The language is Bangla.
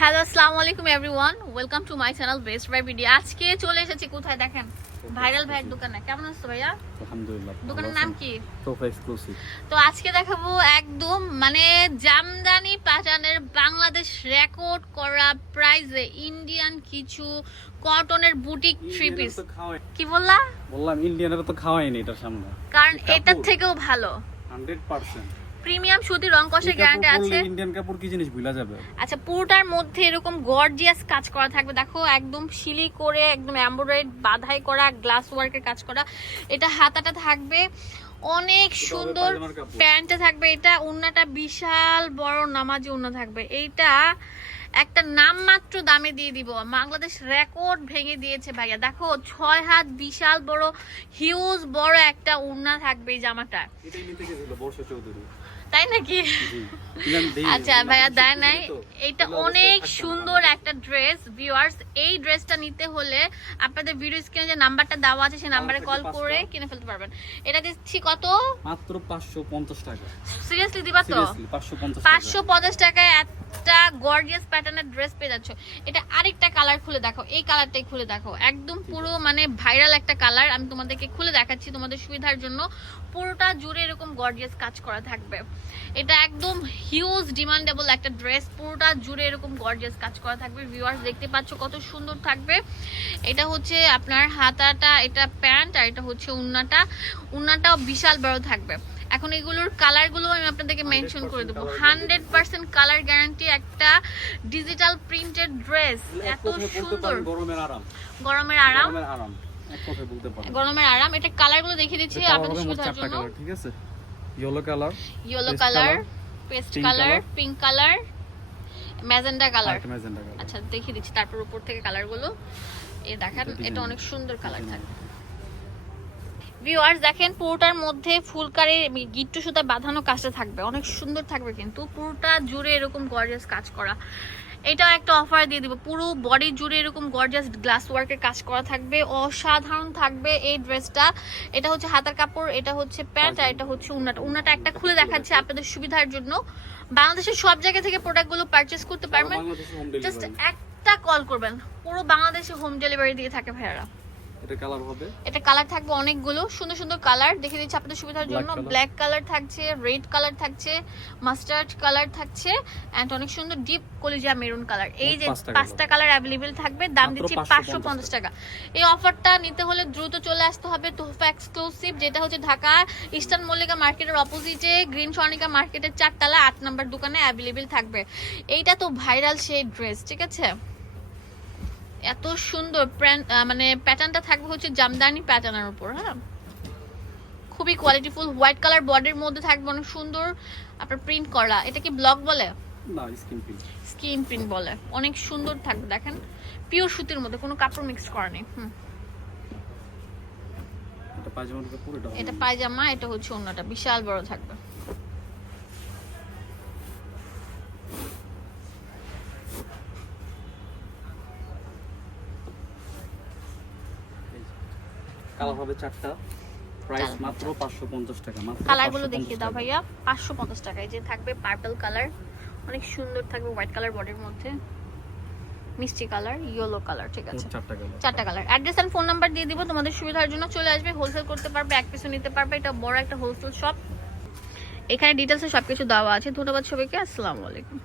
হ্যালো আসসালামু আলাইকুম everyone welcome to my channel best buy video আজকে চলে এসেছি কোথায় দেখেন? ভাইরাল ভাইয়ের দোকানে। কেমন আছো ভাইয়া? আলহামদুলিল্লাহ দোকানের নাম কি? তোফা এক্সক্লুসিভ। তো আজকে দেখাবো একদম মানে জামদানি প্যাটার্নের বাংলাদেশ রেকর্ড করা প্রাইজে ইন্ডিয়ান কিছু কটনের বুটিক থ্রি পিস। কি বললা? বললাম ইন্ডিয়ানের তো খাওয়াইনি এটার সামনে। কারণ এটার থেকেও ভালো। Hundred percent. প্রিমিয়াম সুতি রং কষের গ্যারান্টি আছে। ইন্ডিয়ান কাপড় কি জিনিস ভুলা যাবে? আচ্ছা পুরোটার মধ্যে এরকম গর্জিয়াস কাজ করা থাকবে। দেখো একদম শিলি করে একদম এমব্রয়ডারি বাধাই করা গ্লাস ওয়ার্কের কাজ করা। এটা হাতাটা থাকবে। অনেক সুন্দর। প্যান্টটা থাকবে। এটা উন্নাটা বিশাল বড় নামাজি উন্না থাকবে। এইটা একটা নামমাত্র দামে দিয়ে দিব। বাংলাদেশ রেকর্ড ভেঙে দিয়েছে ভাইয়া। দেখো ছয় হাত বিশাল বড় হিউজ বড় একটা উন্না থাকবে এই জামাটা। তাই নাকি? আচ্ছা ভাইয়া দেয় নাই। এটা অনেক সুন্দর একটা ড্রেস ভিউয়ার্স এই ড্রেসটা নিতে হলে আপনাদের ভিডিও স্ক্রিনে যে নাম্বারটা দেওয়া আছে সেই নাম্বারে কল করে কিনে ফেলতে পারবেন। এটা দিচ্ছি কত? মাত্র পাঁচশো পঞ্চাশ টাকা। সিরিয়াসলি দিবা তো? সিরিয়াসলি পাঁচশো পঞ্চাশ পাঁচশো পঞ্চাশ টাকায় একটা গর্জিয়াস প্যাটার্নের ড্রেস পেয়ে যাচ্ছ। এটা আরেকটা কালার খুলে দেখো। এই কালারটাই খুলে দেখো। একদম পুরো মানে ভাইরাল একটা কালার আমি তোমাদেরকে খুলে দেখাচ্ছি তোমাদের সুবিধার জন্য। পুরোটা জুড়ে এরকম গর্জিয়াস কাজ করা থাকবে। এটা একদম হিউজ ডিমান্ডেবল একটা ড্রেস পুরোটা জুড়ে এরকম গর্জিয়াস কাজ করা থাকবে। ভিউয়ার্স দেখতে পাচ্ছ কত সুন্দর থাকবে। এটা হচ্ছে আপনার হাতাটা এটা প্যান্ট আর এটা হচ্ছে উন্নাটা। উন্নাটাও বিশাল বড় থাকবে। এখন এগুলোর কালারগুলো আমি আপনাদেরকে মেনশন করে দেবো। হান্ড্রেড পার্সেন্ট কালার গ্যারান্টি একটা ডিজিটাল প্রিন্টেড ড্রেস এত সুন্দর। গরমের আরাম। গরমের আরাম। গরমের আরাম। এটা কালারগুলো দেখিয়ে দিচ্ছি আপনাদের সুবিধার জন্য। ঠিক আছে? Yellow colour yellow colour paste colour pink colour magenta colour আচ্ছা দেখিয়ে দিচ্ছি তারপর উপর থেকে কালারগুলো এ দেখান এটা অনেক সুন্দর কালার থাকবে। ভিউয়ার্স দেখেন পুরোটার মধ্যে ফুলকারে গিট্টু সুতা বাঁধানো কাজটা থাকবে। অনেক সুন্দর থাকবে কিন্তু। পুরোটা জুড়ে এরকম গর্জিয়াস কাজ করা। এটা একটা অফার দিয়ে দিব। পুরো বডি জুড়ে এরকম গর্জিয়াস গ্লাস ওয়ার্কের কাজ করা থাকবে। অসাধারণ থাকবে এই ড্রেসটা এটা হচ্ছে হাতার কাপড় এটা হচ্ছে প্যান্ট আর এটা হচ্ছে উন্নাটা। উন্নাটা একটা খুলে দেখাচ্ছে আপনাদের সুবিধার জন্য। বাংলাদেশের সব জায়গা থেকে প্রোডাক্টগুলো পারচেস করতে পারবেন। জাস্ট একটা কল করবেন। পুরো বাংলাদেশে হোম ডেলিভারি দিয়ে থাকে ভাইয়ারা। এটা কালার হবে? এটা কালার থাকবে অনেকগুলো। সুন্দর সুন্দর কালার দেখে দিচ্ছি আপনাদের সুবিধার জন্য। ব্ল্যাক কালার থাকছে রেড কালার থাকছে মাস্টার্ড কালার থাকছে এন্ড অনেক সুন্দর ডিপ কলিজা মেরুন কালার এই যে পাঁচটা কালার অ্যাভেলেবেল থাকবে দাম দিচ্ছি পাঁচশো পঞ্চাশ টাকা। এই অফারটা নিতে হলে দ্রুত চলে আসতে হবে তোহফা এক্সক্লুসিভ যেটা হচ্ছে ঢাকা ইস্টার্ন মল্লিকা মার্কেটের অপোজিটে গ্রিন স্বর্ণিকা মার্কেটের চারতলা আট নম্বর দোকানে অ্যাভেলেবেল থাকবে। এইটা তো ভাইরাল সেই ড্রেস ঠিক আছে? এত সুন্দর মানে প্যাটার্নটা থাকবে হচ্ছে জামদানি প্যাটার্নের উপর হ্যাঁ? খুবই কোয়ালিটিফুল হোয়াইট কালার বডির মধ্যে থাকবে অনেক সুন্দর। আপনার প্রিন্ট করা এটা কি ব্লক বলে? না স্কিন প্রিন্ট বলে। অনেক সুন্দর থাকবে দেখেন। পিওর সুতির মধ্যে কোনো কাপড় মিক্স করা নেই হুম। এটা পায়জামা এটা হচ্ছে অন্যটা বিশাল বড় থাকবে। কালার হবে চারটা। প্রাইস মাত্র পাঁচশো পঞ্চাশ টাকা মাত্র কালারগুলো 550 দেখিয়ে দাও ভাইয়া পাঁচশো পঞ্চাশ টাকায় যে থাকবে পার্পল কালার অনেক সুন্দর থাকবে হোয়াইট কালার বডির মধ্যে। মিষ্টি কালার ইয়েলো কালার ঠিক আছে? চারটা কালার চারটা colour address and phone number দিয়ে দিব তোমাদের সুবিধার জন্য চলে আসবে হোলসেল করতে পারবে এক পিসও নিতে পারবে এটা বড় একটা হোলসেল শপ এখানে ডিটেলসে সবকিছু দেওয়া আছে। ধন্যবাদ সবাইকে আসসালামু আলাইকুম।